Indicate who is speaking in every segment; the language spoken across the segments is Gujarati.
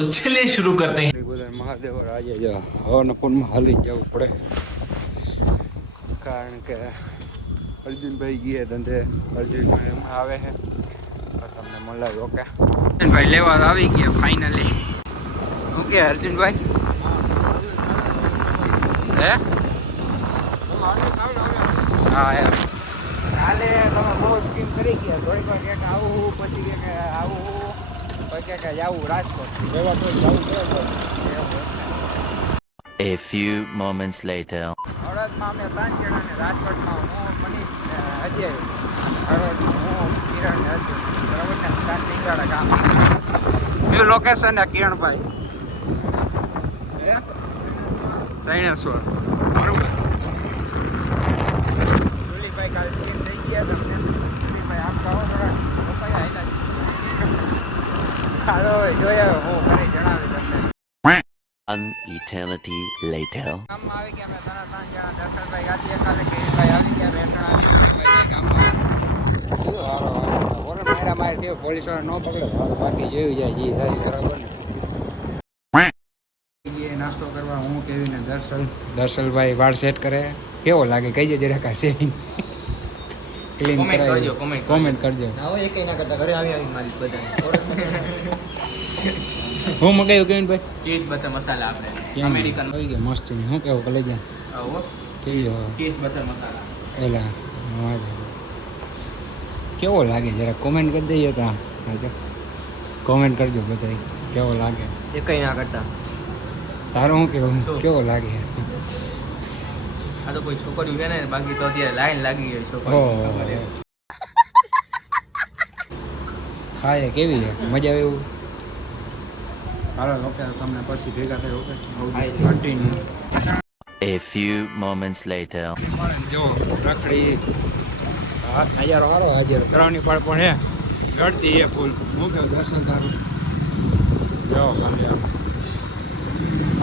Speaker 1: चलिए शुरू करते हैं
Speaker 2: બધા મહાદેવ આજે જો હવાના ફોનમાં હાલી જવું પડે કારણ કે અર્જુનભાઈ ગયા ધંધે અર્જુનભાઈ એમાં આવે છે તો તમને મળાવી ઓકે અર્જુનભાઈ લેવા આવી ગયા ફાઇનલી ઓકે અર્જુનભાઈ હે હા એમ કાલે તમે બહુ સ્કીમ કરી ગયા થોડીક વાર ક્યાંક આવું પછી ક્યાંક આવું પછી ક્યાંક જવું રાજકોટ એવા કોઈ જવું પડે
Speaker 3: A few moments later.
Speaker 2: હળવદમાં અમે પાંચ જણા ને રાજકોટમાં હું મનીષ ને અજય હળવદમાં હું કિરણ ને અર્જુન બરાબર ને સાત નીકળે કામ કયું લોકેશન છે કિરણભાઈ સૈણેશ્વર બરોબર જુલીભાઈ કાલે સ્કીન થઈ ગયા તમને જુલીભાઈ આમ કહો થોડા રોકાયા આયલા હાલો જોયા હું ઘરે જણાવી તમને
Speaker 3: An eternity later.
Speaker 2: કેવું કેવું ન પકડે બાકી જોયું જાય બરાબર ને નાસ્તો કરવા હું કેવીને દર્શન દર્શનભાઈ વાળ સેટ કરે. કેવો લાગે? કઈ જાય કાશે ક્લીન
Speaker 4: Comment કરજો, comment કરજો.
Speaker 2: કોમેન્ટ કરજો
Speaker 4: ના હોય એ કઈ ના કરતા ઘરે આવી આવી મારીશ બધાને
Speaker 2: હું મગાવ્યું કેવીન ભાઈ
Speaker 4: ચીઝ બટર મસાલા આપણે
Speaker 2: કેમ?
Speaker 4: અમેરિકન
Speaker 2: આવી ગયા મસ્ત હું કેવું કલેજા
Speaker 4: આવો
Speaker 2: કેવી હોય?
Speaker 4: ચીઝ બટર મસાલા
Speaker 2: એલા હા કેવો લાગે જરા કોમેન્ટ કરી દઈએ તો કોમેન્ટ કરજો બધા કેવો લાગે
Speaker 4: એ કઈ ના કરતા
Speaker 2: તારો હું કેવું
Speaker 4: શું?
Speaker 2: કેવો લાગે
Speaker 4: આ તો કોઈ છોકરીઓ છે ને બાકી તો અત્યારે લાઈન લાગી ગઈ. છોકરી
Speaker 2: હા એ કેવી છે મજા આવે એવું હાલો ઓકે તમને પછી ભેગા થાય
Speaker 4: okay.
Speaker 2: Continue
Speaker 3: A few moments later.
Speaker 2: જો રખડી હા નજારો સારો હાજર પાળ પણ હે ગળતી એ ફૂલ હું દર્શન તારું જો ખાલી.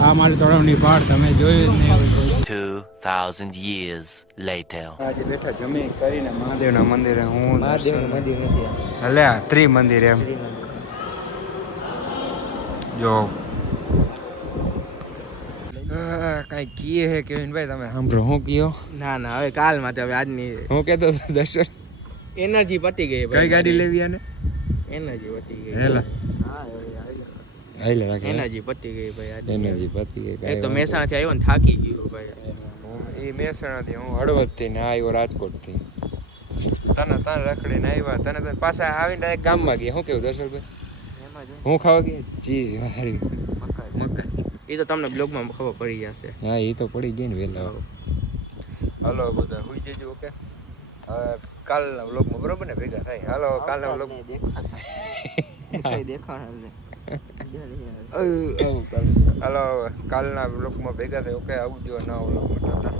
Speaker 2: આ મારી તળાવની પાડ તમે જોયું જ નહીં
Speaker 3: 2000 years later.
Speaker 2: આજે બેઠા જમી કરીને મહાદેવના મંદિરે હું
Speaker 4: મહાદેવનું મંદિર નથી આ.
Speaker 2: એટલે આ એમ. જો. કઈ કીએ હે કેવિનભાઈ તમે? સાંભળો હું કયો
Speaker 4: ના ના હવે કાલ માટે હવે આજની
Speaker 2: હું કેતો દર્શન?
Speaker 4: એનર્જી પતી ગઈ
Speaker 2: કઈ ગાડી લેવી આને?
Speaker 4: એનર્જી પતી ગઈ.
Speaker 2: હેલા. આઈલે રાખે.
Speaker 4: એનર્જી પતી ગઈ ભાઈ આજે
Speaker 2: એનર્જી પતી ગઈ
Speaker 4: એ તો મહેસાણાથી આવ્યો ને થાકી ગયો ભાઈ.
Speaker 2: એ મહેસાણાથી હું હળવદથી ને આવ્યો રાજકોટથી. તને તને રખડીને આવ્યા તને તને પાછા આવીને ડાયરેક્ટ ગામમાં ગયા. શું કેવું દર્શનભાઈ? હું ખાવા ગયા? ચીઝ મારી
Speaker 4: મકાઈ.
Speaker 2: મકાઈ.
Speaker 4: એ તો તમને બ્લોગમાં ખબર પડી જશે.
Speaker 2: હા એ તો પડી ગઈ ને વેલા હલો બધા હુઈ જજો ઓકે? કાલના બ્લોગમાં બરોબર ને ભેગા થાય? હાલો કાલના વ્લોગ હાલો કાલના બ્લોકમાં ભેગા થાય ઓકે આવજો ના ટાટા.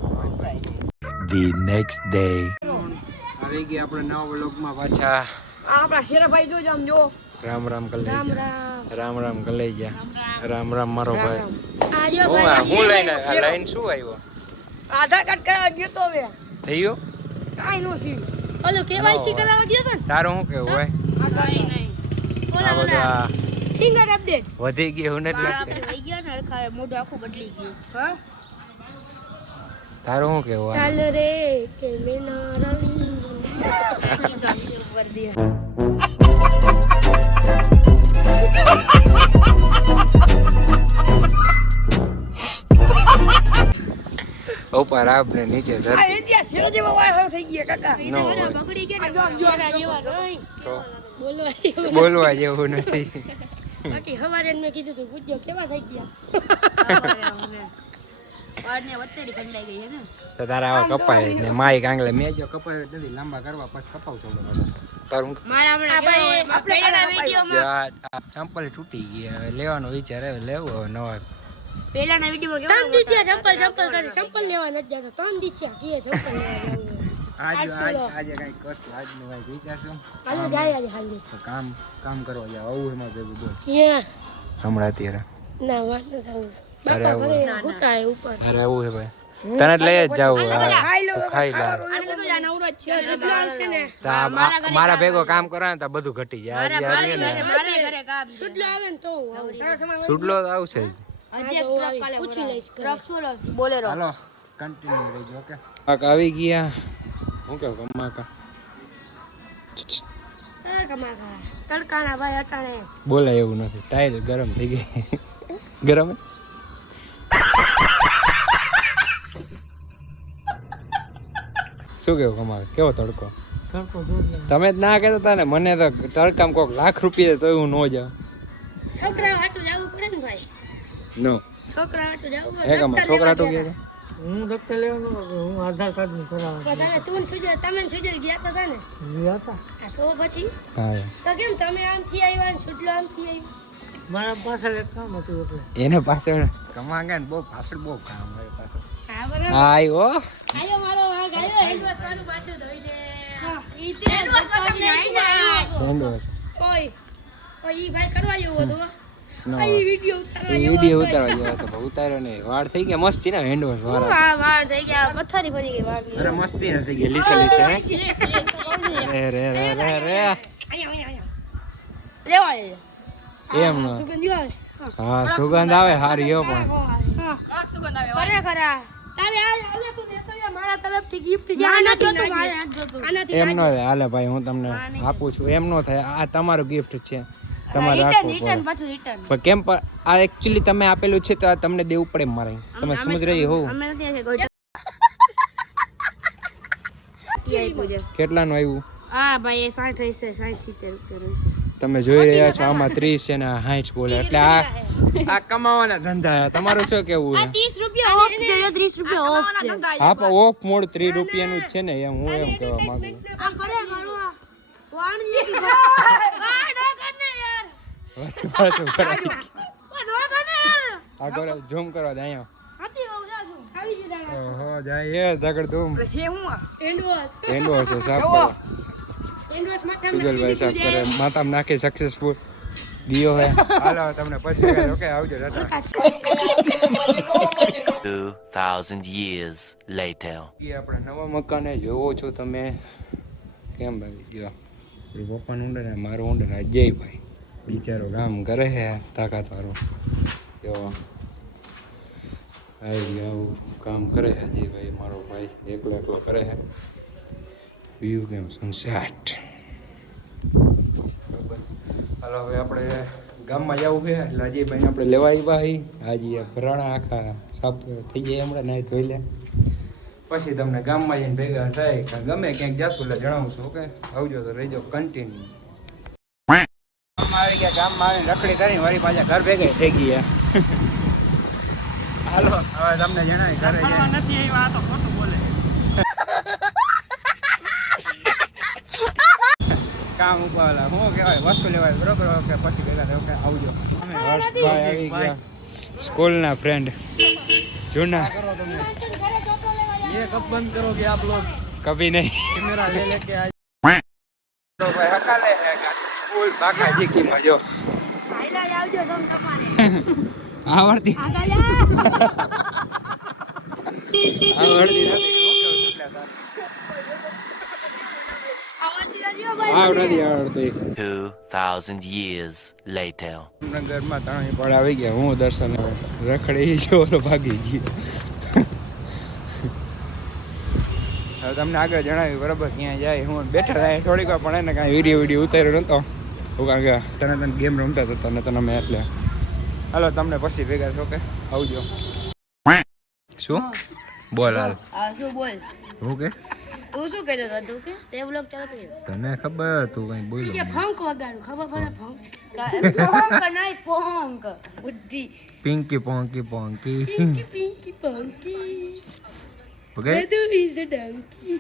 Speaker 3: The નેક્સ્ટ ડે
Speaker 2: આવી ગયા આપણે નવા બ્લોકમાં પાછા.
Speaker 5: આપણા શેરાભાઈ જોજો આમ જો
Speaker 2: રામ રામ કલે
Speaker 5: રામ રામ.
Speaker 2: કલેજા. રામ ગયા રામ રામ મારો ભાઈ.
Speaker 5: આ જો
Speaker 2: હું
Speaker 5: ભાઈ
Speaker 2: હું લઈને આ લાઈન શું આવ્યો?
Speaker 5: આધાર કાર્ડ કરાવવા ગયો તો હવે.
Speaker 2: થઈ ગયો?
Speaker 5: કાઈ નો થયું. ઓલો કેવાયસી કરાવવા ગયો તો ને?
Speaker 2: તારું શું કેવું ભાઈ
Speaker 5: કાઈ નહીં.
Speaker 2: આ બધા
Speaker 5: ફિંગર અપડેટ
Speaker 2: વધી ગયું એટલે
Speaker 5: વહી ગયો ને હરખા મોઢું આખું બદલી ગયું. હા?
Speaker 2: તારું શું કેવું
Speaker 5: ચાલ રે કે મે
Speaker 2: ઉપર આપને નીચે
Speaker 5: થઈ ગયા કાકા. બગડી ગયા બોલવા જેવું
Speaker 2: નથી.
Speaker 5: બાકી હવારે મેં કીધું તું પૂછજો કેવા થઈ ગયા?
Speaker 2: તો તારા આવા કપાય ને માઈક આંગલે મેં જો કપાયો નથી લાંબા કરવા પછી આ આ ચંપલ તૂટી ગયા હવે લેવાનો વિચાર હવે લેવો હવે નવા
Speaker 5: પેલાના વિડીયોમાં ત્રણ દી થયા ચંપલ ચંપલ ચંપલ લેવા નથી જતા. ત્રણ દી થયા કીએ ચંપલ લેવા
Speaker 2: આજ કઈ કરશું આજનું કઈ વિચારશું.
Speaker 5: હાલો જાય આજે હાલી.
Speaker 2: તો કામ કામ કરવા જાવ આવું એમાં ભેગું બોલ. હમણાં અત્યારે.
Speaker 5: ના વાત ન થવું
Speaker 2: તારે આવું
Speaker 5: ઘરે હુતા હે ઉપર.
Speaker 2: મારે આવું છે ભાઈ? તને લઈ જ જાવું ખાઈ લે મારા ભેગો કામ કરો ને તો બધું ઘટી જાય. સુડલો તો આવશે જ.
Speaker 5: પૂછી
Speaker 2: હાલો કન્ટિન્યુ રહેજો ઓકે? આવી ગયા. હું કેવું કમાકા.
Speaker 5: તડકાના ભાઈ અટાણે.
Speaker 2: બોલાય એવું નથી. ટાઈલ ગરમ થઈ ગઈ. ગરમ? શું કેવું કમાવે કેવો તડકો? તમે જ ના કહેતા હતા ને મને તો તડકામાં કોક લાખ રૂપિયા તો હું ન જાઉં
Speaker 5: છોકરા હાટું જવું પડે ને ભાઈ?
Speaker 2: નો
Speaker 5: છોકરા હાટું જવું
Speaker 2: છોકરા હાટું ગયા
Speaker 1: હું રક્ત લેવાનો હું આધાર કાર્ડનું કરાવવાનું
Speaker 5: તમે તું ને સુજલ તમે ને સુજલ ગયા હતા ને
Speaker 1: ગયા હતા
Speaker 5: આ તો પછી?
Speaker 2: હા
Speaker 5: તો કેમ તમે આમથી આવ્યા ને સુટલો આમથી આવ્યો?
Speaker 1: મારા પાછળ એક કામ હતું એટલે.
Speaker 2: એને પાછળ? કમા ને બહુ પાછળ બહુ કામ હોય પાછળ.
Speaker 5: હા બરાબર. આયો મારો આયો હેન્ડવોશ વાળું પાછું ધોઈ દે.
Speaker 2: ઠંડો હશે
Speaker 5: ઓય ઓય ઈ ભાઈ કરવા જેવું હતો આ વિડિયો ઉતારવા જેવો
Speaker 2: વીડિયો ઉતારવા જેવો હતો ઉતાર્યો નહીં વાળ થઈ ગયા મસ્તી ને હેન્ડ વોશ વાળા
Speaker 5: વાળ થઈ ગયા પથ્થરી ફરી ગઈ વાળ
Speaker 2: અરે મસ્તી નથી ગઈ લીસે લીસે રે રે રે રે રે
Speaker 5: લેવા
Speaker 2: એમ નો
Speaker 5: સુગંધ આવે
Speaker 2: હા સુગંધ આવે હારી હો પણ
Speaker 5: ખરે ખરા તારે આ તું મારા તરફથી ગિફ્ટ જા આનાથી જોતો મારે હાથ જોતો આનાથી
Speaker 2: એમ નો થાય હાલે ભાઈ હું તમને આપું છું એમ નો થાય આ તમારું ગિફ્ટ છે તમારે રાખવું પડે.
Speaker 5: પાછું રિટર્ન
Speaker 2: પણ કેમ પણ આ એકચ્યુઅલી તમે આપેલું છે તો આ તમને દેવું પડે મારે. તમે સમજ રહી હો
Speaker 5: અમે નથી
Speaker 2: કેટલાનું આવ્યું
Speaker 5: હા ભાઈ એ 60 રહેશે 60 70 રૂપિયા
Speaker 2: તમે જોઈ રહ્યા છો આમાં ત્રીસ છે ને સાઠ બોલે. એટલે આ આ કમાવાના ધંધા તમારું શું કેવું છે?
Speaker 5: 30 રૂપિયા ઓફ 30 રૂપિયા ઓફ છે.
Speaker 2: હા પણ ઓફ મોડ ત્રીસ રૂપિયાનું જ છે ને એમ હું એમ કહેવા માંગુ છું.
Speaker 5: આ ખરે કરું વાણની વાણ કરને યાર.
Speaker 2: પાછું કરાવી.
Speaker 5: વાણ કરને યાર
Speaker 2: આ કરો ઝૂમ કરો દે અહીંયા. ઓહો જાય એ ધગડ ધૂમ
Speaker 5: એન્ડ વોશ
Speaker 2: એન્ડો હશે સાફ કરો. સુજલભાઈ સાફ કરે. માતામાં નાખી સક્સેસફુલ ગયો હે. હાલો તમને પછી ઓકે આવજો ટાટા.
Speaker 3: 2,000 years later.
Speaker 2: એ આપણે નવા મકાને જોવો છો તમે. કેમ ભાઈ? જો પપ્પાનું ઊંડે ને મારું ઊંડે ને અજયભાઈ બિચારો કામ કરે છે તાકાત વાળો જો, આવું કામ કરે છે અજયભાઈ મારો ભાઈ એકલો એકલો કરે છે. વ્યૂ કેમ સનસેટ હાલો, હવે આપણે ગામમાં જવું છે, એટલે અજયભાઈને આપણે લેવા આવ્યા હી આજે ભરાણા આખા સાફ થઈ જાય હમણાં, નાહી ધોઈ લે. પછી તમને ગામમાં જઈને ભેગા થાય, ગમે ક્યાંક જશું એટલે જણાવશું, ઓકે? આવજો તો રહેજો કન્ટિન્યુ આવી ગયા ગામમાં આવીને રખડી કરીને વળી પાછા ઘર ભેગા થઈ ગયા હાલો હવે તમને જણાવી ઘરે જાય
Speaker 1: નથી આવ્યા આ તો ખોટું બોલે
Speaker 2: કામ ઉપર ઓલા શું કહેવાય વસ્તુ લેવાય બરોબર ઓકે પછી ભેગા થાય ઓકે આવજો અમે હર્ષભાઈ આવી ગયા સ્કૂલના ફ્રેન્ડ જૂના
Speaker 1: ये कब बंद करोगे आप लोग
Speaker 2: કભી નહીં
Speaker 1: कैमरा ले लेके आ
Speaker 2: તો ભાઈ હકાલે હે સ્કૂલ બાકા શીખીમાં જો. આવડતી. આવડતી નથી આવડતી. આવડતી
Speaker 3: 2,000 years later.
Speaker 2: જામનગરમાં ત્રણેય પડ આવી ગયા હું દર્શન રખડી જો ભાગી ગયો. હવે તમને આગળ જણાવ્યું બરાબર ક્યાં જાય હું બેઠા થાય થોડીક વાર પણ એને કાંઈ વીડિયો વીડિયો ઉતાર્યો નતો. કારણ કે તને તને ગેમ રમતા હતા તને તને મેં એટલે. હાલો તમને પછી ભેગા છો કે? આવજો. શું? બોલ હાલ.
Speaker 5: આ શું બોલ?
Speaker 2: હું કે?
Speaker 5: તું શું કહેતો હતો? તું કે? તે બ્લોગ ચાલુ કર્યો.
Speaker 2: તને ખબર? તું કઈ બોલ
Speaker 5: કે ફંક વગાડું ખબર પડે ફંક? ફંક નહીં પોંક બુદ્ધિ.
Speaker 2: પિંકી પોંકી પોંકી.
Speaker 5: પિંકી પિંકી પંકી.
Speaker 2: Okay?
Speaker 5: Bedu is a donkey.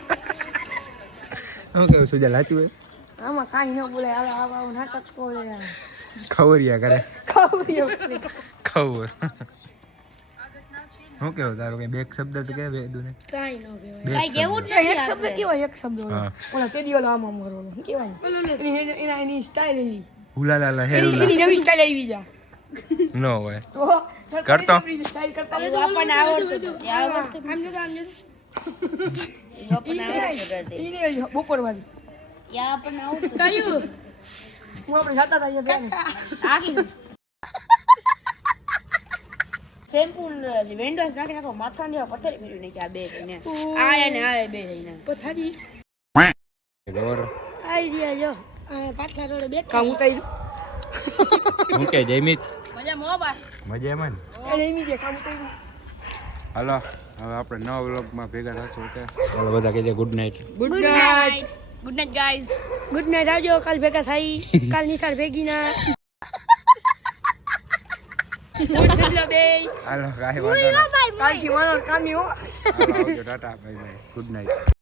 Speaker 2: શું કેવું સુજા લાચું હોય?
Speaker 5: આમાં કાંઈ ન બોલે આવા આવા નાટક બોલે
Speaker 2: ખવરિયા કરે.
Speaker 5: ખબર
Speaker 2: ખબર શું કેવું તારું? કઈ બે શબ્દ તો કે બે દુને.
Speaker 5: કાઈ નો કહેવાય. કાંઈ કેવું જ નથી એક શબ્દ કેવાય એક શબ્દ ઓલા. તે દિવસ આમ આમ કરો શું કહેવાય? એની એના એની સ્ટાઈલ એની.
Speaker 2: હુલા હે હેરુલા.
Speaker 5: એની નવી સ્ટાઈલ આવી જા.
Speaker 2: નો હોય. કરતો.
Speaker 5: આપણને આવડતું હતું. આવડતું. આમ જો આમ જોતો.
Speaker 1: બપોર વાળી
Speaker 5: કયું?
Speaker 1: હું આપણે જાતા હતા અહીંયા
Speaker 5: શેમ્પૂ ને વેન્ડોસ નાખી નાખો માથા ને પથ્થર ફેરવી નાખી આ બે થઈને આ ને આ બે થઈને પથારી આઈડિયા જો આ પાછલા રોડે બે
Speaker 1: કામ ઉતારી
Speaker 2: હું કે જયમિત
Speaker 5: મજા મોબા
Speaker 1: કામ
Speaker 2: હાલો હવે આપણે નવા વ્લોગમાં ભેગા થશું ઓકે ચાલો બધા કહેજે good night
Speaker 1: good night
Speaker 5: good night guys good night આવજો કાલ ભેગા થઈ. કાલ નિશાળ ભેગી ના
Speaker 2: હાલો કાંઈ વાંધો નહીં
Speaker 1: કાલથી મારો કામી હો
Speaker 2: tata bye bye good night